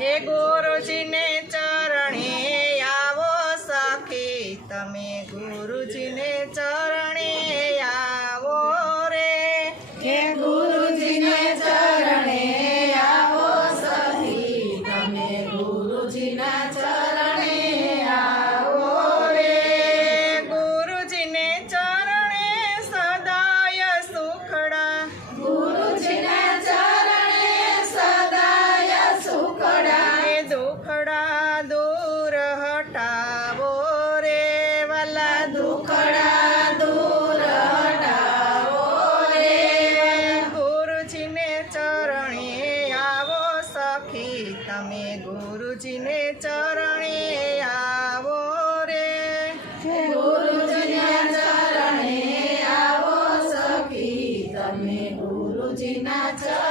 એ ગુરુજીને ચરણે દુખડા દૂર હટાવો રે ગુરુજીને ચરણે આવો સખી. તમે ગુરુજીને ચરણે આવો રે. ગુરુજીના ચરણે આવો સખી. તમે ગુરુજીના ચરણે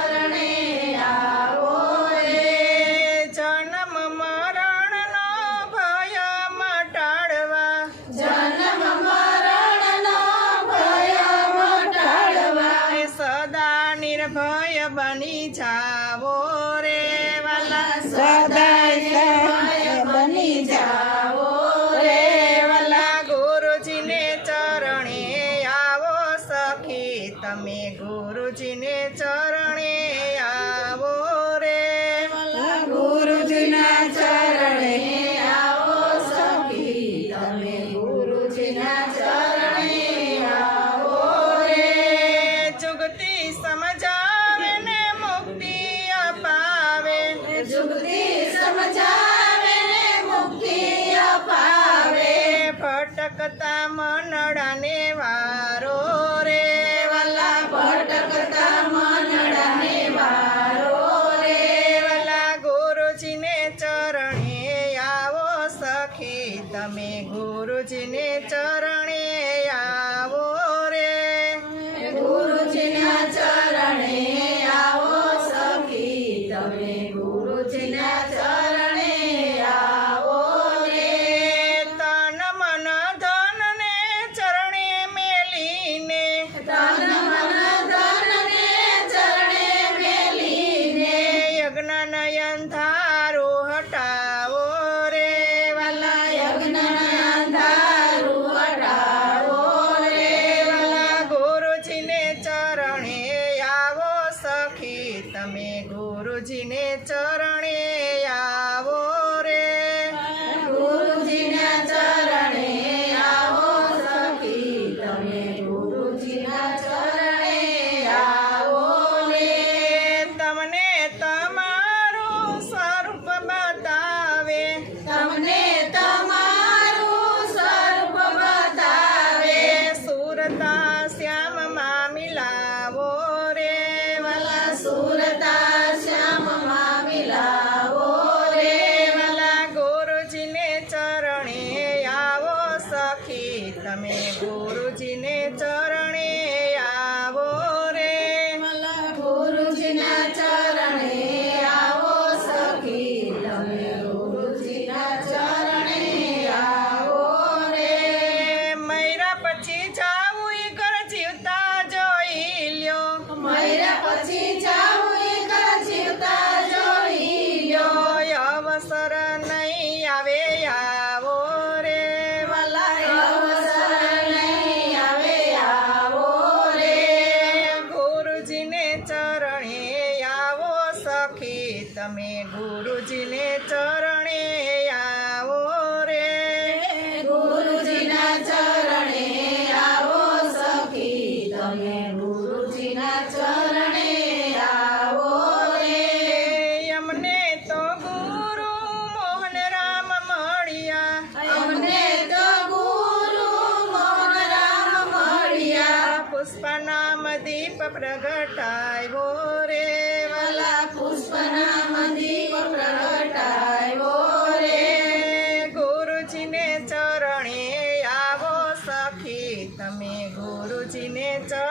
નિર્ભય બની જાવો રે વાલા. સદાય ભય બની જાવો રે વાલા. ગુરુજીને ચરણે આવો સખી. તમે ગુરુજીને ચરણે ભટકતા મનડાને વારો રે. વાલા ભટકતા મનડાને વારો રે. વાલા ગુરુજીને ચરણે આવો સખી. તમે ગુરુજીને ચરણે ચરણે આવો રે. ગુરુજીના ચરણે આવો સખી. તમે ગુરુજીના ચરણે આવો રે તમને તમારું સ્વરૂપ બતાવે. તમને તમારું સ્વરૂપ બતાવે. સુરતા શ્યામમાં મિલાવો રે. વાલા સુરતા તમે ગુરુજીને ચરણે સખી તમે ગુરુજીને ચરણે દીપ પ્રગટાયો રે વાલા પુષ્પના મંદિર પ્રગટાયો રે. ગુરુજીને ચરણે આવો સખી. તમે ગુરુજીને ચરણે